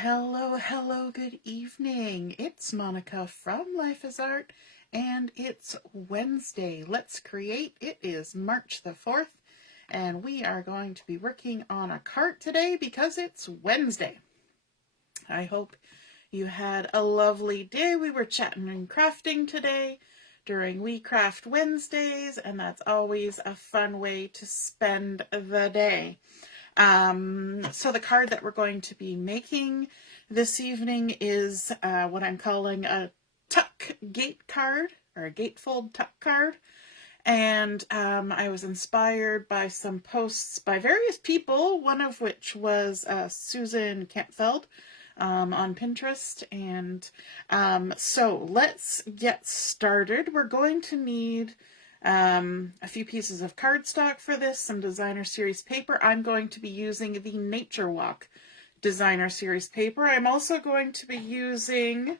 Hello, hello, good evening. It's Monica from Life is Art, and it's Wednesday. Let's create. It is March the 4th, and we are going to be working on a cart today because it's Wednesday. I hope you had a lovely day. We were chatting and crafting today during We Craft Wednesdays, and that's always a fun way to spend the day. So the card that we're going to be making this evening is what I'm calling a tuck gate card, or a gatefold tuck card. And I was inspired by some posts by various people, one of which was Susan Campfeld on Pinterest. And so let's get started. We're going to need a few pieces of cardstock for this, some designer series paper. I'm going to be using the Nature Walk designer series paper. I'm also going to be using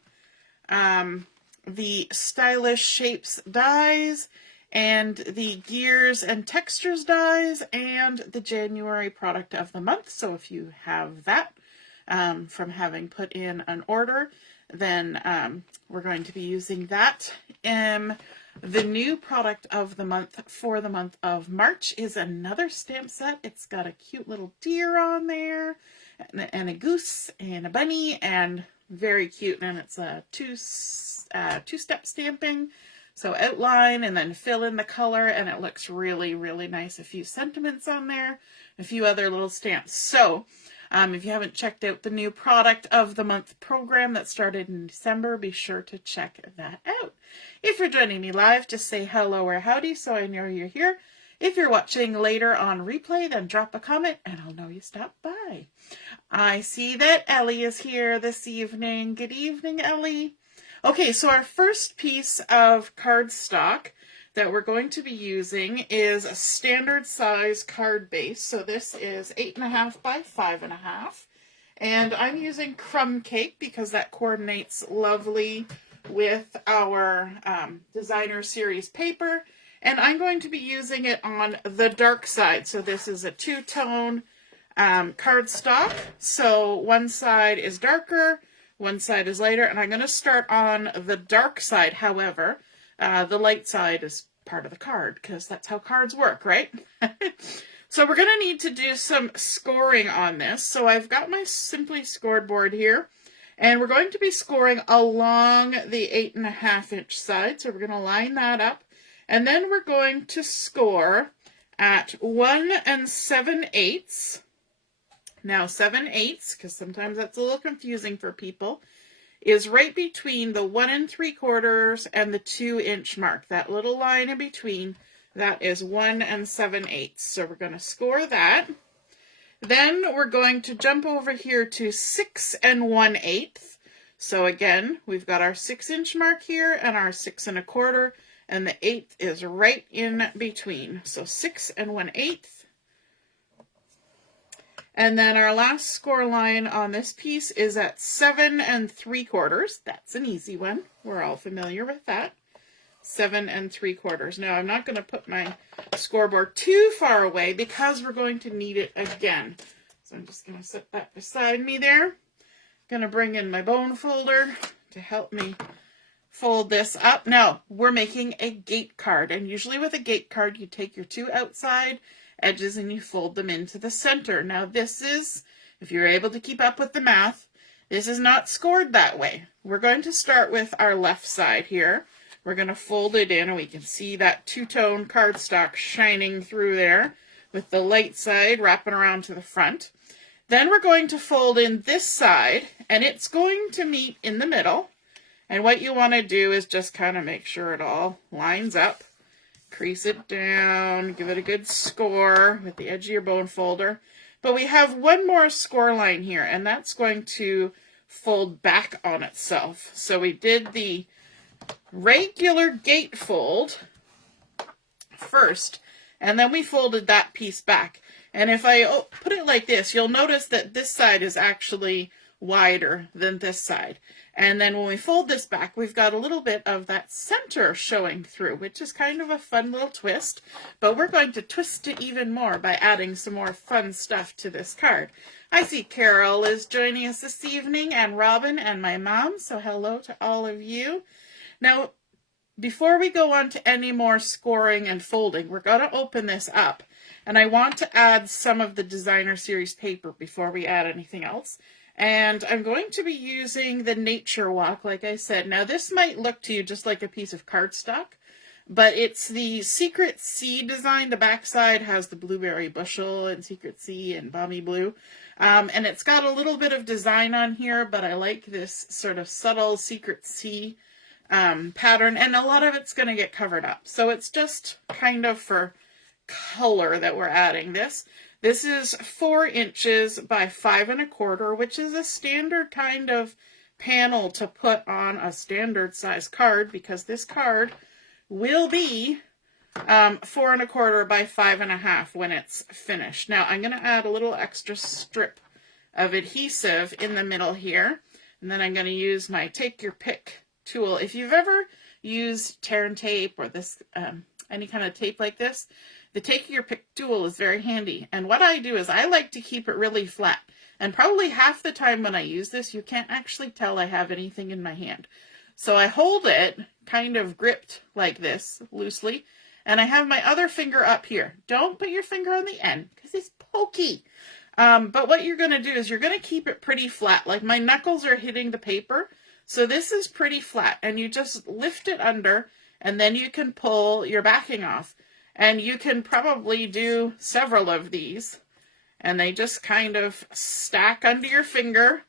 the Stylish Shapes dies and the Gears and Textures dies and the January product of the month. So if you have that from having put in an order, then we're going to be using that. The new product of the month for the month of March is another stamp set. It's got a cute little deer on there, and a goose, and a bunny, and very cute. And it's a two-step stamping. So outline and then fill in the color, and it looks really, really nice. A few sentiments on there, a few other little stamps. So if you haven't checked out the new product of the month program that started in December, be sure to check that out. If you're joining me live, just say hello or howdy so I know you're here. If you're watching later on replay, then drop a comment and I'll know you stopped by. I see that Ellie is here this evening. Good evening, Ellie. Okay, so our first piece of cardstock that we're going to be using is a standard size card base. So this is 8.5 by 5.5. And I'm using Crumb Cake because that coordinates lovely with our designer series paper. And I'm going to be using it on the dark side. So this is a two-tone cardstock. So one side is darker, one side is lighter, and I'm going to start on the dark side. However, the light side is part of the card because that's how cards work, right? So we're going to need to do some scoring on this. So I've got my Simply Scored board here, and we're going to be scoring along the 8.5-inch side. So we're going to line that up, and then we're going to score at 1 7/8. Now 7/8, because sometimes that's a little confusing for people, is right between the 1 3/4 and the 2-inch mark. That little line in between, that is 1 7/8. So we're going to score that. Then we're going to jump over here to 6 1/8. So again, we've got our 6-inch mark here and our 6 1/4, and the 1/8 is right in between. So 6 1/8. And then our last score line on this piece is at 7 3/4. That's an easy one. We're all familiar with that. 7 3/4. Now I'm not going to put my scoreboard too far away because we're going to need it again. So I'm just going to set that beside me there. Going to bring in my bone folder to help me fold this up. Now we're making a gate card, and usually with a gate card you take your two outside edges and you fold them into the center. Now this is, if you're able to keep up with the math, this is not scored that way. We're going to start with our left side here. We're going to fold it in, and we can see that two-tone cardstock shining through there with the light side wrapping around to the front. Then we're going to fold in this side, and it's going to meet in the middle. And what you want to do is just kind of make sure it all lines up. Crease it down, give it a good score with the edge of your bone folder. But we have one more score line here, and that's going to fold back on itself. So we did the regular gate fold first, and then we folded that piece back. And if I put it like this, you'll notice that this side is actually wider than this side. And then when we fold this back, we've got a little bit of that center showing through, which is kind of a fun little twist. But we're going to twist it even more by adding some more fun stuff to this card. I see Carol is joining us this evening, and Robin and my mom, so hello to all of you. Now, before we go on to any more scoring and folding, we're going to open this up, and I want to add some of the designer series paper before we add anything else. And I'm going to be using the Nature Walk, like I said. Now, this might look to you just like a piece of cardstock, but it's the Secret Sea design. The backside has the blueberry bushel and Secret Sea and balmy blue. And it's got a little bit of design on here, but I like this sort of subtle Secret Sea pattern, and a lot of it's going to get covered up. So it's just kind of for color that we're adding this. This is 4 inches by 5 1/4, which is a standard kind of panel to put on a standard size card, because this card will be 4 1/4 by 5 1/2 when it's finished. Now I'm going to add a little extra strip of adhesive in the middle here, and then I'm going to use my take your pick tool. If you've ever used tear and tape or this any kind of tape like this, the take your pick tool is very handy. And what I do is I like to keep it really flat. And probably half the time when I use this, you can't actually tell I have anything in my hand. So I hold it kind of gripped like this, loosely, and I have my other finger up here. Don't put your finger on the end because it's pokey. But what you're going to do is you're going to keep it pretty flat. Like my knuckles are hitting the paper. So this is pretty flat, and you just lift it under, and then you can pull your backing off. And you can probably do several of these, and they just kind of stack under your finger,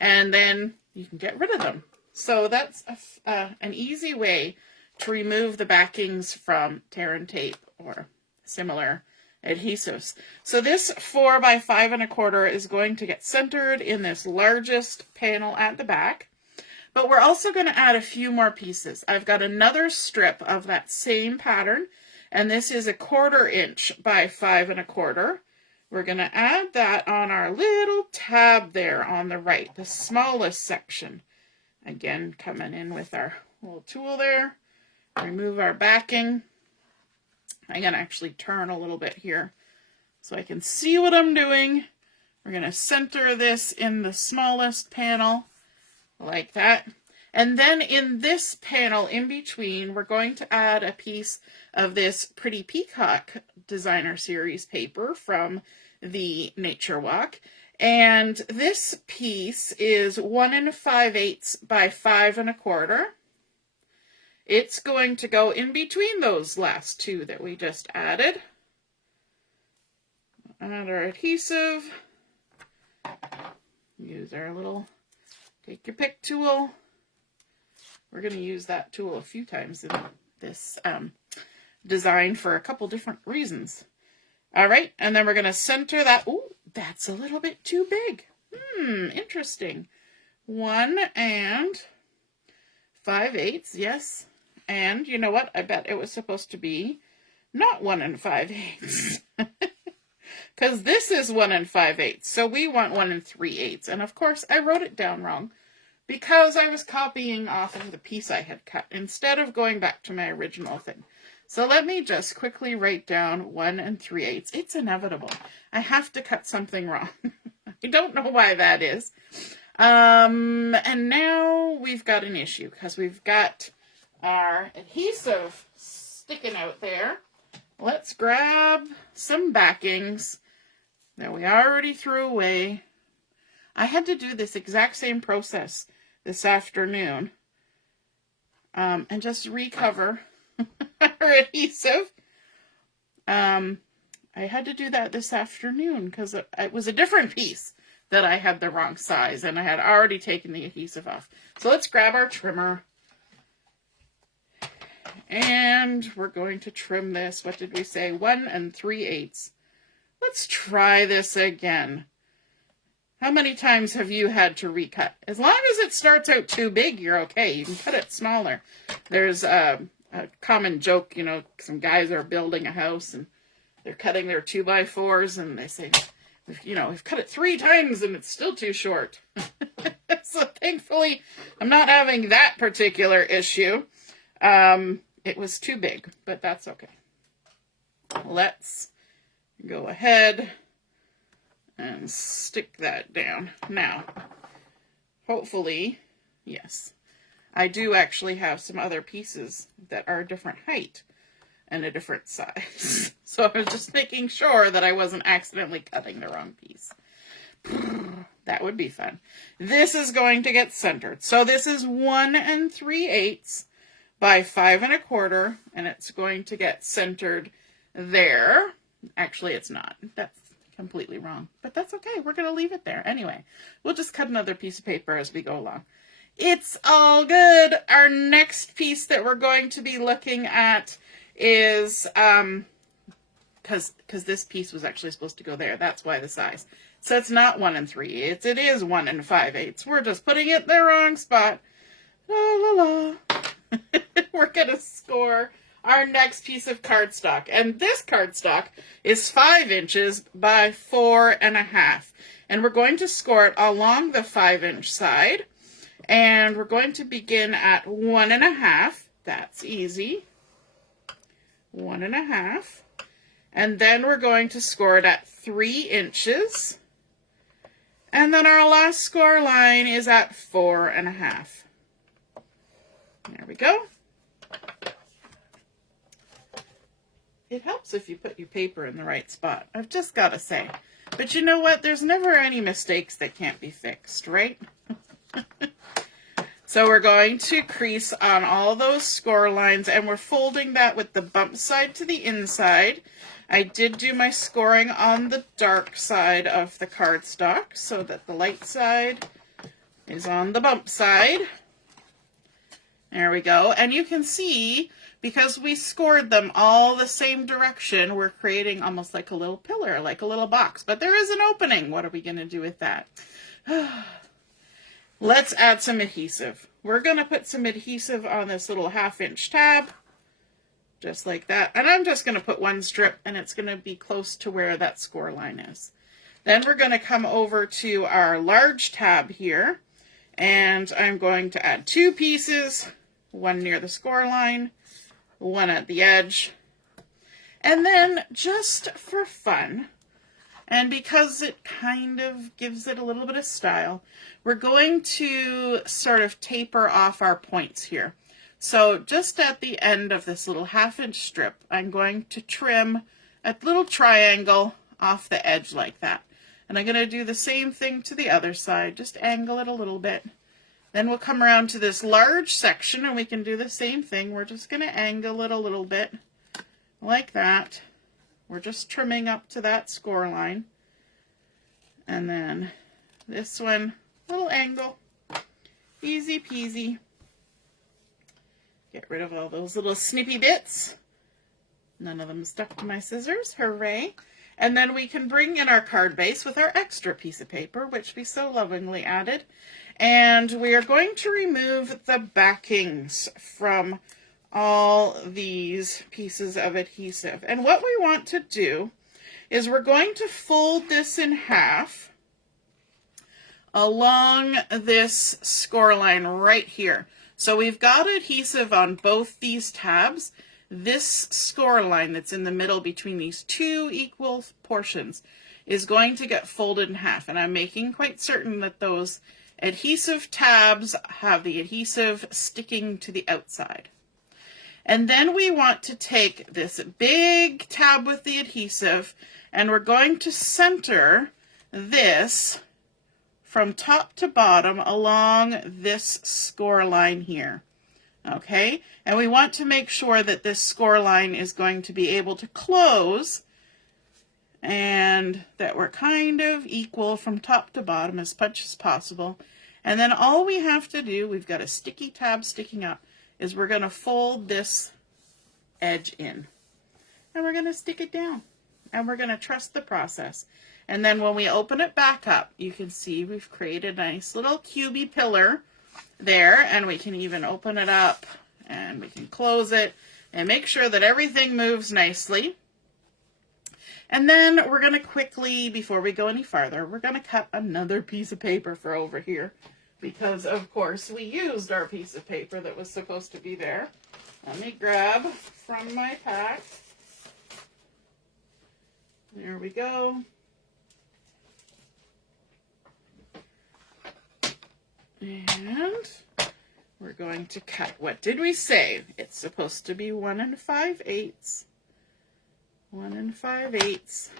and then you can get rid of them. So that's an easy way to remove the backings from tear and tape or similar adhesives. So this 4 by 5 1/4 is going to get centered in this largest panel at the back. But we're also going to add a few more pieces. I've got another strip of that same pattern, and this is 1/4 inch by 5 1/4. We're going to add that on our little tab there on the right, the smallest section. Again, coming in with our little tool there. Remove our backing. I'm going to actually turn a little bit here so I can see what I'm doing. We're going to center this in the smallest panel like that. And then in this panel in between, we're going to add a piece of this Pretty Peacock designer series paper from the Nature Walk. And this piece is 1 5/8 by 5 1/4. It's going to go in between those last two that we just added. Add our adhesive. Use our little take your pick tool. We're going to use that tool a few times in this design for a couple different reasons. All right, and then we're going to center that. Ooh, that's a little bit too big. Interesting. 1 5/8, yes. And you know what? I bet it was supposed to be not 1 5/8. Because this is 1 5/8. So we want 1 3/8. And of course, I wrote it down wrong, because I was copying off of the piece I had cut instead of going back to my original thing. So let me just quickly write down 1 3/8. It's inevitable. I have to cut something wrong. I don't know why that is. And now we've got an issue because we've got our adhesive sticking out there. Let's grab some backings that we already threw away. I had to do this exact same process this afternoon and just recover our adhesive. I had to do that this afternoon because it was a different piece that I had the wrong size, and I had already taken the adhesive off. So let's grab our trimmer, and we're going to trim this. What did we say? 1 3/8. Let's try this again. How many times have you had to recut? As long as it starts out too big, you're okay. You can cut it smaller. There's a common joke, you know, some guys are building a house and they're cutting their 2x4s, and they say, you know, we've cut it 3 times and it's still too short. So thankfully, I'm not having that particular issue. It was too big, but that's okay. Let's go ahead and stick that down. Now, hopefully, yes, I do actually have some other pieces that are a different height and a different size. So I was just making sure that I wasn't accidentally cutting the wrong piece. That would be fun. This is going to get centered. So this is 1 3/8 by 5 1/4, and it's going to get centered there. Actually, it's not. That's completely wrong, but that's okay. We're going to leave it there. Anyway, we'll just cut another piece of paper as we go along. It's all good. Our next piece that we're going to be looking at is, because this piece was actually supposed to go there. That's why the size. So it's not 1 3/8. It is 1 5/8. We're just putting it in the wrong spot. La la la. We're going to score our next piece of cardstock. And this cardstock is 5 inches by 4 1/2. And we're going to score it along the 5-inch side. And we're going to begin at 1 1/2. That's easy. 1 1/2. And then we're going to score it at 3 inches. And then our last score line is at 4 1/2. There we go. It helps if you put your paper in the right spot, I've just got to say. But you know what? There's never any mistakes that can't be fixed, right? So we're going to crease on all those score lines, and we're folding that with the bump side to the inside. I did do my scoring on the dark side of the cardstock so that the light side is on the bump side. There we go. And you can see, because we scored them all the same direction, we're creating almost like a little pillar, like a little box. But there is an opening. What are we going to do with that? Let's add some adhesive. We're going to put some adhesive on this little 1/2-inch tab, just like that. And I'm just going to put 1 strip, and it's going to be close to where that score line is. Then we're going to come over to our large tab here, and I'm going to add 2 pieces, 1 near the score line, 1 at the edge. And then, just for fun, and because it kind of gives it a little bit of style, we're going to sort of taper off our points here. So just at the end of this little 1/2-inch strip, I'm going to trim a little triangle off the edge like that. And I'm going to do the same thing to the other side, just angle it a little bit. Then we'll come around to this large section and we can do the same thing. We're just going to angle it a little bit like that. We're just trimming up to that score line. And then this one, little angle, easy peasy. Get rid of all those little snippy bits. None of them stuck to my scissors, hooray. And then we can bring in our card base with our extra piece of paper, which we so lovingly added. And we are going to remove the backings from all these pieces of adhesive. And what we want to do is we're going to fold this in half along this score line right here. So we've got adhesive on both these tabs. This score line that's in the middle between these 2 equal portions is going to get folded in half. And I'm making quite certain that those adhesive tabs have the adhesive sticking to the outside. And then we want to take this big tab with the adhesive, and we're going to center this from top to bottom along this score line here. Okay, and we want to make sure that this score line is going to be able to close and that we're kind of equal from top to bottom as much as possible. And then all we have to do, we've got a sticky tab sticking up, is we're going to fold this edge in. And we're going to stick it down. And we're going to trust the process. And then when we open it back up, you can see we've created a nice little cubey pillar there, and we can even open it up and we can close it and make sure that everything moves nicely. And then we're going to quickly, before we go any farther, we're going to cut another piece of paper for over here because, of course, we used our piece of paper that was supposed to be there. Let me grab from my pack. There we go. And we're going to cut. What did we say? It's supposed to be 1 5/8. 1 5/8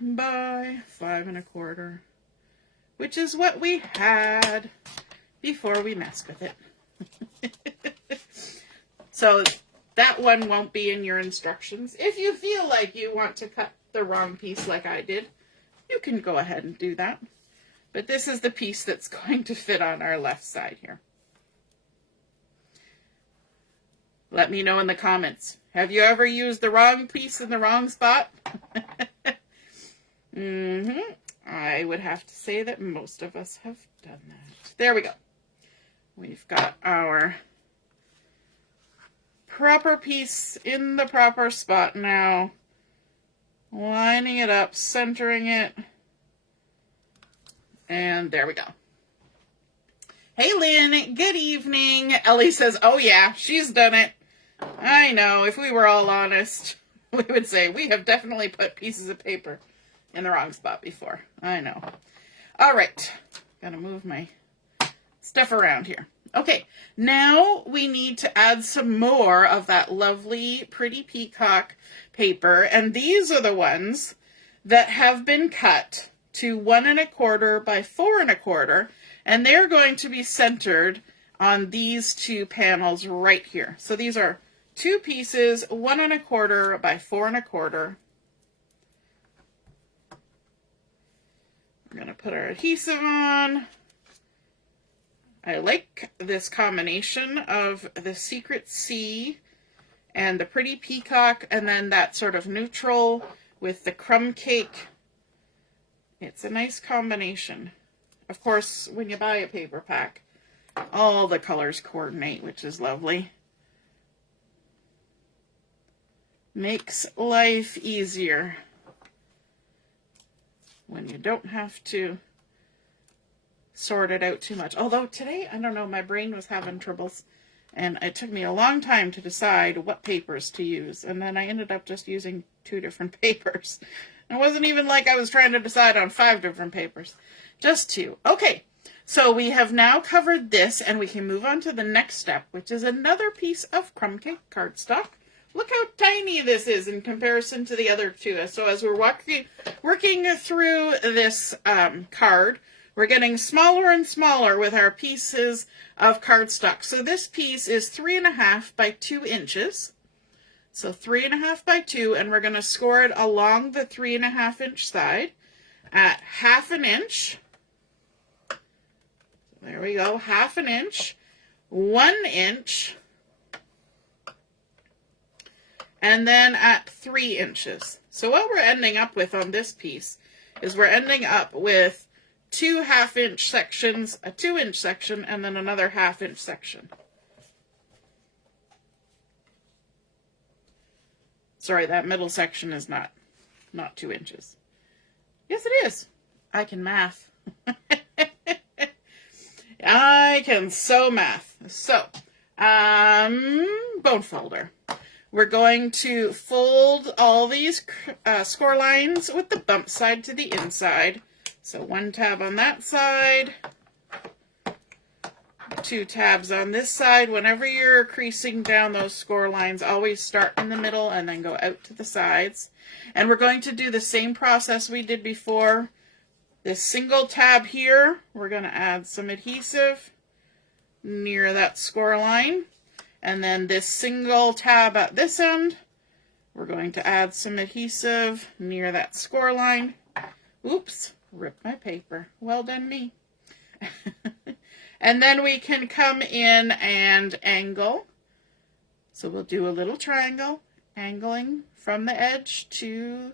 by 5 1/4, which is what we had before we messed with it. So that one won't be in your instructions. If you feel like you want to cut the wrong piece like I did, you can go ahead and do that. But this is the piece that's going to fit on our left side here. Let me know in the comments. Have you ever used the wrong piece in the wrong spot? I would have to say that most of us have done that. There we go. We've got our proper piece in the proper spot now. Lining it up, centering it. And there we go. Hey Lynn, good evening. Ellie says, oh yeah, she's done it. I know, if we were all honest, we would say we have definitely put pieces of paper in the wrong spot before. I know. All right, gotta move my stuff around here. Okay, now we need to add some more of that lovely pretty peacock paper, and these are the ones that have been cut to 1 1/4 by 4 1/4, and they're going to be centered on these two panels right here. So these are two pieces, 1 1/4 by 4 1/4. We're going to put our adhesive on. I like this combination of the Secret Sea and the pretty peacock, and then that sort of neutral with the crumb cake. It's a nice combination. Of course, when you buy a paper pack, all the colors coordinate, which is lovely. Makes life easier when you don't have to sort it out too much. Although today, I don't know, my brain was having troubles, and it took me a long time to decide what papers to use, and then I ended up just using 2 different papers. It wasn't even like I was trying to decide on 5 different papers, just 2. Okay, so we have now covered this, and we can move on to the next step, which is another piece of crumb cake cardstock. Look how tiny this is in comparison to the other two. So as we're working through this card, we're getting smaller and smaller with our pieces of cardstock. So this piece is 3 1/2 by 2 inches. So 3 1/2 by 2, and we're going to score it along the 3 1/2 inch side at 1/2 inch. There we go, 1/2 inch, 1 inch, and then at 3 inches. So what we're ending up with on this piece is we're ending up with 2 1/2 inch sections, a 2 inch section, and then another 1/2 inch section. Sorry, that middle section is not 2 inches. Yes, it is. I can math. I can so math. So, bone folder. We're going to fold all these score lines with the bump side to the inside. So 1 tab on that side, 2 tabs on this side. Whenever you're creasing down those score lines, always start in the middle and then go out to the sides. And we're going to do the same process we did before. This single tab here, we're going to add some adhesive near that score line. And then this single tab at this end, we're going to add some adhesive near that score line. Oops, ripped my paper. Well done me. And then we can come in and angle. So we'll do a little triangle, angling from the edge to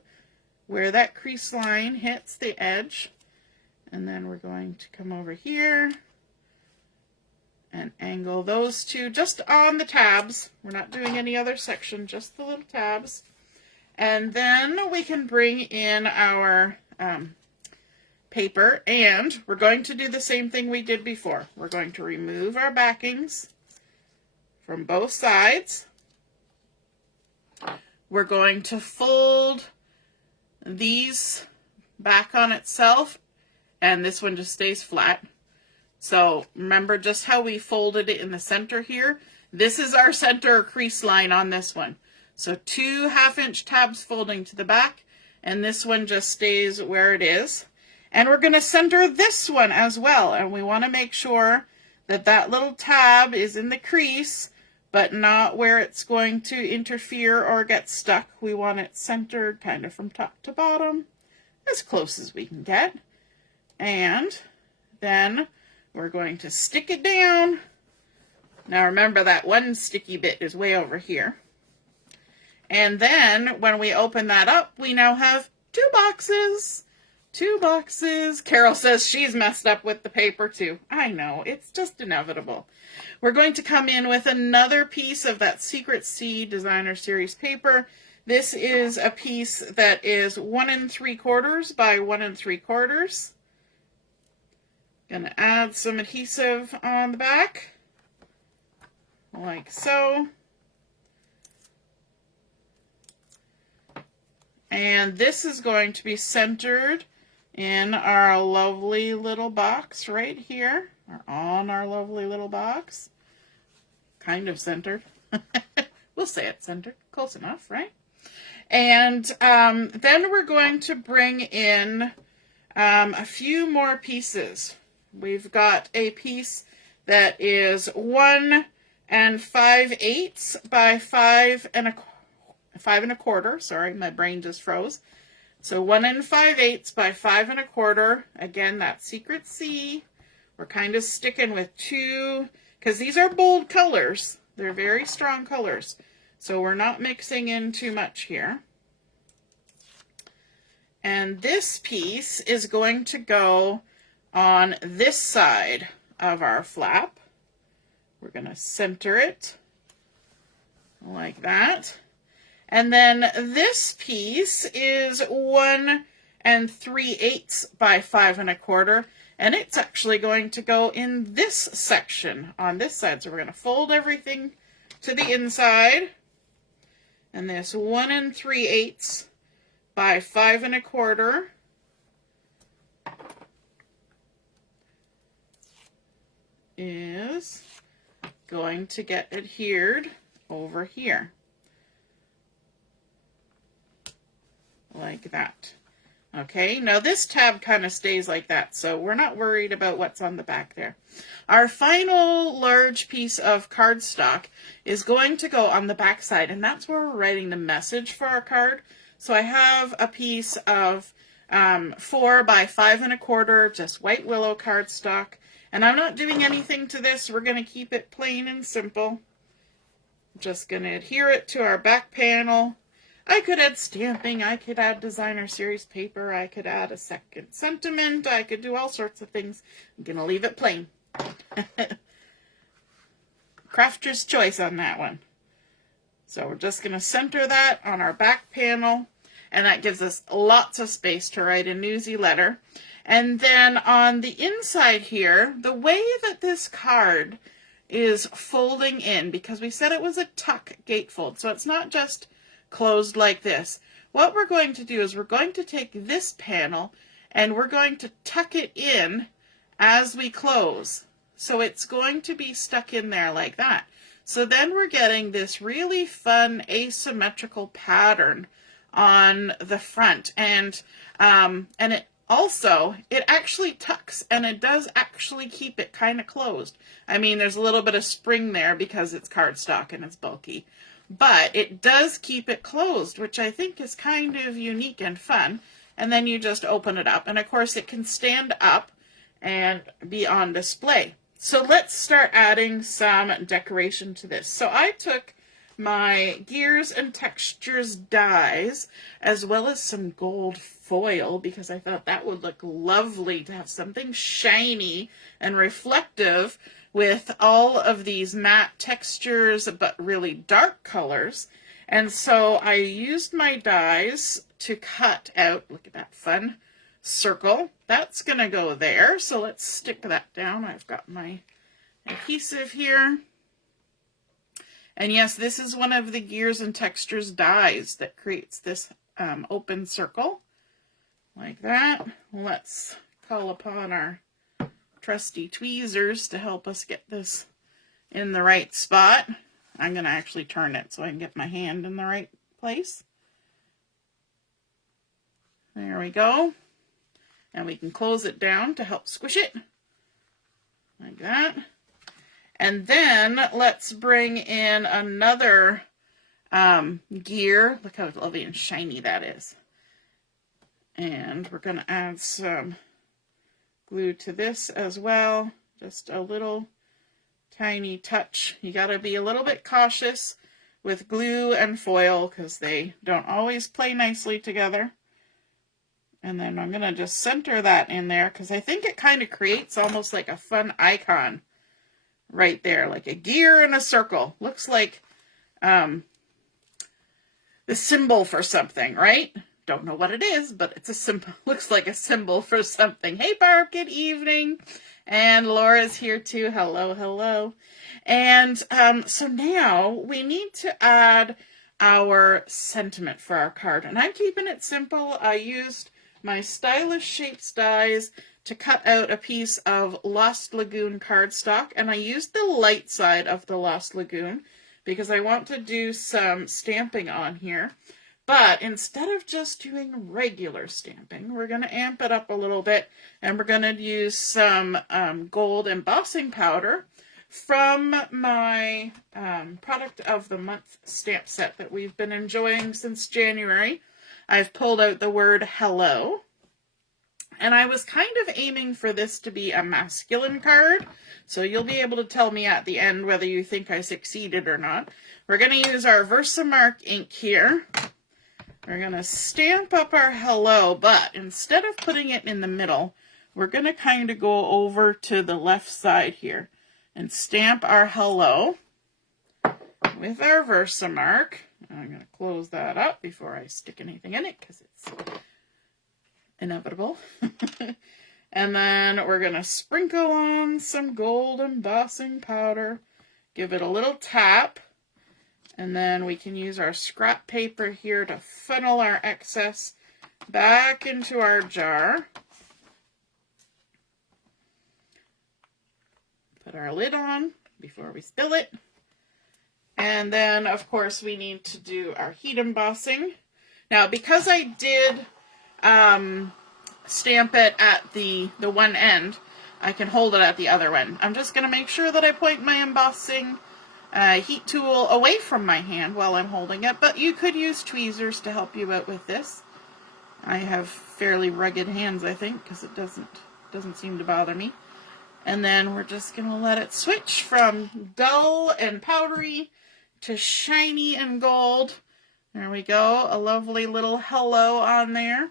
where that crease line hits the edge. And then we're going to come over here and angle those two just on the tabs. We're not doing any other section, just the little tabs. And then we can bring in our paper, and we're going to do the same thing we did before. We're going to remove our backings from both sides. We're going to fold these back on itself, and this one just stays flat. So remember just how we folded it in the center here? This is our center crease line on this one. So 2 1/2-inch tabs folding to the back, and this one just stays where it is. And we're going to center this one as well, and we want to make sure that that little tab is in the crease, but not where it's going to interfere or get stuck. We want it centered kind of from top to bottom, as close as we can get. And then we're going to stick it down. Now remember that one sticky bit is way over here. And then when we open that up, we now have 2 boxes. 2 boxes. Carol says she's messed up with the paper too. I know, it's just inevitable. We're going to come in with another piece of that Secret C Designer Series paper. This is a piece that is 1 3/4 by 1 3/4. Gonna add some adhesive on the back, like so. And this is going to be centered in our lovely little box right here, or on our lovely little box. Kind of centered. We'll say it's centered. Close enough, right? And then we're going to bring in a few more pieces. We've got a piece that is 1 5/8 by 5 1/4. Sorry, my brain just froze. So 1 5/8 by 5 1/4. Again, that Secret C. We're kind of sticking with 2, because these are bold colors. They're very strong colors. So we're not mixing in too much here. And this piece is going to go on this side of our flap. We're going to center it like that. And then this piece is 1 3/8 by 5 1/4, and it's actually going to go in this section on this side. So we're going to fold everything to the inside, and this 1 3/8 by 5 1/4 is going to get adhered over here. Like that. Okay, now this tab kind of stays like that, so we're not worried about what's on the back there. Our final large piece of cardstock is going to go on the back side, and that's where we're writing the message for our card. So I have a piece of 4 by 5 1/4, just white willow cardstock, and I'm not doing anything to this. We're going to keep it plain and simple. Just going to adhere it to our back panel. I could add stamping, I could add Designer Series paper, I could add a second sentiment, I could do all sorts of things. I'm going to leave it plain. Crafter's choice on that one. So we're just going to center that on our back panel, and that gives us lots of space to write a newsy letter. And then on the inside here, the way that this card is folding in, because we said it was a tuck gatefold, so it's not just closed like this. What we're going to do is we're going to take this panel and we're going to tuck it in as we close. So it's going to be stuck in there like that. So then we're getting this really fun asymmetrical pattern on the front. And it actually tucks, and it does actually keep it kind of closed. I mean, there's a little bit of spring there because it's cardstock and it's bulky. But it does keep it closed, which I think is kind of unique and fun. And then you just open it up. And of course it can stand up and be on display. So let's start adding some decoration to this. So I took my Gears and Textures dies, as well as some gold foil, because I thought that would look lovely to have something shiny and reflective with all of these matte textures, but really dark colors. And so I used my dies to cut out, look at that fun circle. That's going to go there. So let's stick that down. I've got my adhesive here. And yes, this is one of the Gears and Textures dies that creates this open circle. Like that. Let's call upon our trusty tweezers to help us get this in the right spot. I'm going to actually turn it so I can get my hand in the right place. There we go. And we can close it down to help squish it. Like that. And then let's bring in another gear. Look how lovely and shiny that is. And we're going to add some glue to this as well. Just a little tiny touch. You got to be a little bit cautious with glue and foil because they don't always play nicely together. And then I'm going to just center that in there because I think it kind of creates almost like a fun icon right there, like a gear in a circle. Looks like the symbol for something, right? Don't know what it is, but it's a symbol. Looks like a symbol for something. Hey, Barb, good evening. And Laura's here too. Hello, hello. And so now we need to add our sentiment for our card. And I'm keeping it simple. I used my Stylish Shapes dies to cut out a piece of Lost Lagoon cardstock. And I used the light side of the Lost Lagoon because I want to do some stamping on here. But instead of just doing regular stamping, we're going to amp it up a little bit, and we're going to use some gold embossing powder from my product of the month stamp set that we've been enjoying since January. I've pulled out the word hello, and I was kind of aiming for this to be a masculine card, so you'll be able to tell me at the end whether you think I succeeded or not. We're going to use our Versamark ink here. We're going to stamp up our hello, but instead of putting it in the middle, we're going to kind of go over to the left side here and stamp our hello with our Versamark. I'm going to close that up before I stick anything in it because it's inevitable. And then we're going to sprinkle on some gold embossing powder, give it a little tap. And then we can use our scrap paper here to funnel our excess back into our jar. Put our lid on before we spill it. And then, of course, we need to do our heat embossing. Now, because I did stamp it at the one end, I can hold it at the other end. I'm just going to make sure that I point my embossing heat tool away from my hand while I'm holding it, but you could use tweezers to help you out with this. I have fairly rugged hands, I think, because it doesn't seem to bother me. And then we're just going to let it switch from dull and powdery to shiny and gold. There we go, a lovely little hello on there.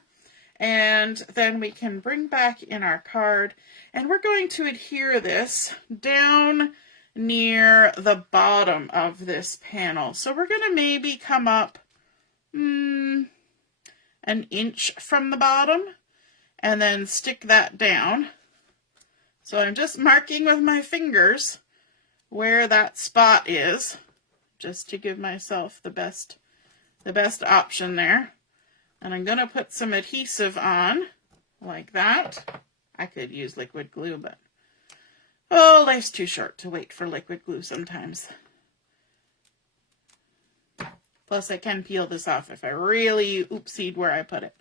And then we can bring back in our card, and we're going to adhere this down near the bottom of this panel. So we're going to maybe come up an inch from the bottom and then stick that down. So I'm just marking with my fingers where that spot is, just to give myself the best option there. And I'm going to put some adhesive on like that. I could use liquid glue, but oh, life's too short to wait for liquid glue sometimes. Plus, I can peel this off if I really oopsied where I put it.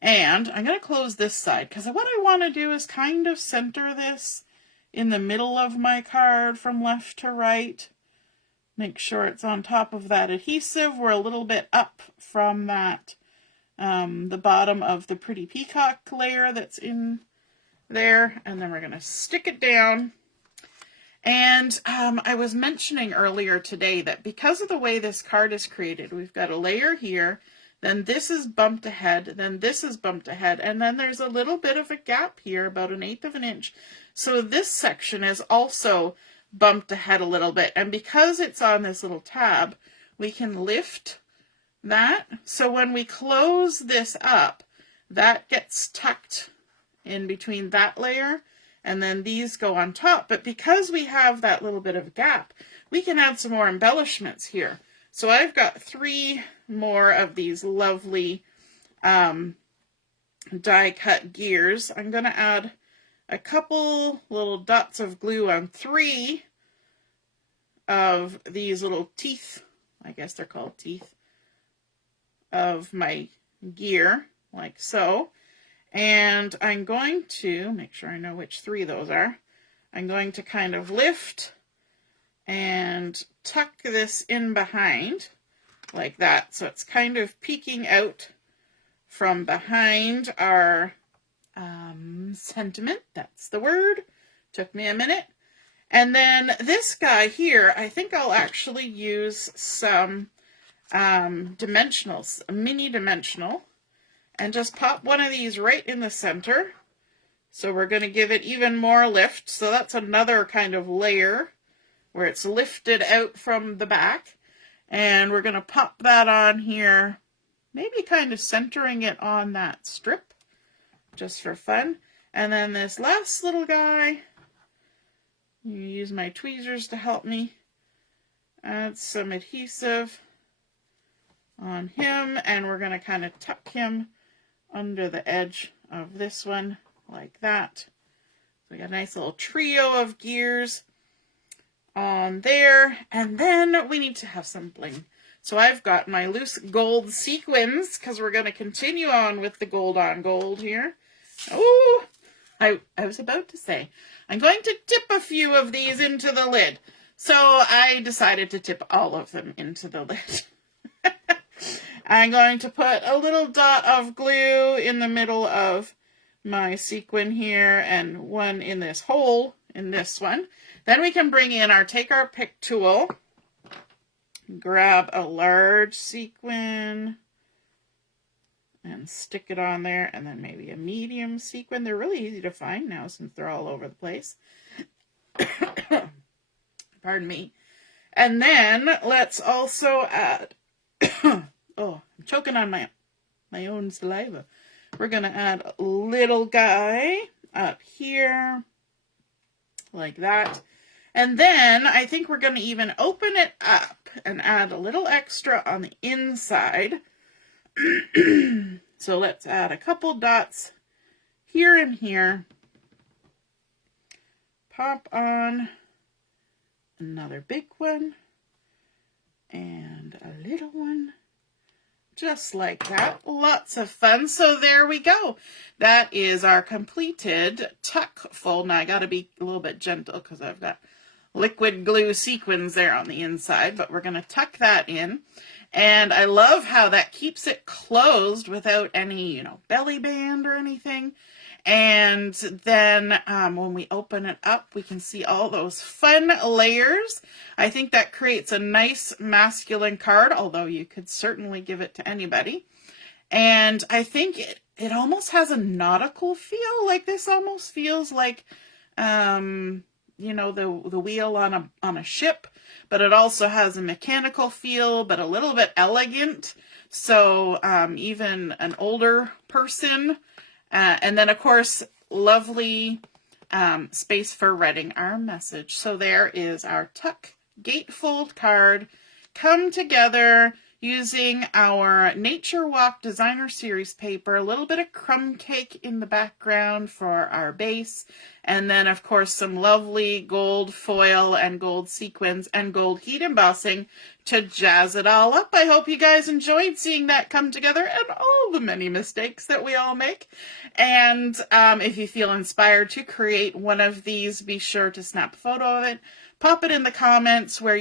And I'm going to close this side, because what I want to do is kind of center this in the middle of my card from left to right. Make sure it's on top of that adhesive. We're a little bit up from that, the bottom of the pretty peacock layer that's in there, and then we're going to stick it down. And I was mentioning earlier today that because of the way this card is created, we've got a layer here, then this is bumped ahead, then this is bumped ahead, and then there's a little bit of a gap here, about 1/8 of an inch. So this section is also bumped ahead a little bit, and because it's on this little tab, we can lift that. So when we close this up, that gets tucked in between that layer, and then these go on top. But because we have that little bit of gap, we can add some more embellishments here. So I've got 3 more of these lovely die cut gears. I'm going to add a couple little dots of glue on 3 of these little teeth, I guess they're called teeth, of my gear, like so. And I'm going to make sure I know which 3 those are. I'm going to kind of lift and tuck this in behind like that. So it's kind of peeking out from behind our sentiment. That's the word. Took me a minute. And then this guy here, I think I'll actually use some dimensionals, a mini dimensional, and just pop one of these right in the center. So we're going to give it even more lift. So that's another kind of layer where it's lifted out from the back. And we're going to pop that on here, maybe kind of centering it on that strip, just for fun. And then this last little guy, you use my tweezers to help me add some adhesive on him, and we're going to kind of tuck him under the edge of this one like that. So we got a nice little trio of gears on there, and then we need to have some bling. So I've got my loose gold sequins, because we're going to continue on with the gold on gold here. Oh, I was about to say, I'm going to tip a few of these into the lid. So I decided to tip all of them into the lid. I'm going to put a little dot of glue in the middle of my sequin here, and one in this hole in this one. Then we can bring in take our pick tool, grab a large sequin and stick it on there, and then maybe a medium sequin. They're really easy to find now since they're all over the place. Pardon me. And then let's also add, oh, I'm choking on my own saliva. We're going to add a little guy up here, like that. And then I think we're going to even open it up and add a little extra on the inside. So let's add a couple dots here and here. Pop on another big one and a little one. Just like that. Lots of fun. So there we go. That is our completed tuck fold. Now I got to be a little bit gentle because I've got liquid glue sequins there on the inside, but we're going to tuck that in. And I love how that keeps it closed without any, belly band or anything. And then when we open it up, we can see all those fun layers. I think that creates a nice masculine card, although you could certainly give it to anybody. And I think it almost has a nautical feel. Like this almost feels like, the wheel on a ship, but it also has a mechanical feel, but a little bit elegant. So even an older person. And then, of course, lovely space for writing our message. So there is our tuck gatefold card come together using our Nature Walk Designer Series paper, a little bit of crumb cake in the background for our base, and then, of course, some lovely gold foil and gold sequins and gold heat embossing to jazz it all up. I hope you guys enjoyed seeing that come together and all the many mistakes that we all make. And if you feel inspired to create one of these, be sure to snap a photo of it. Pop it in the comments where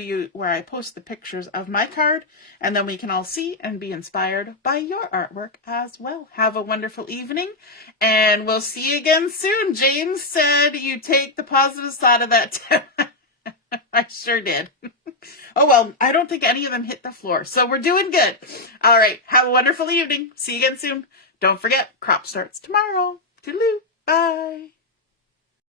I post the pictures of my card, and then we can all see and be inspired by your artwork as well. Have a wonderful evening, and we'll see you again soon. James said you take the positive side of that. I sure did. Oh, well, I don't think any of them hit the floor, so we're doing good. All right, have a wonderful evening. See you again soon. Don't forget, crop starts tomorrow. Toodaloo. Bye.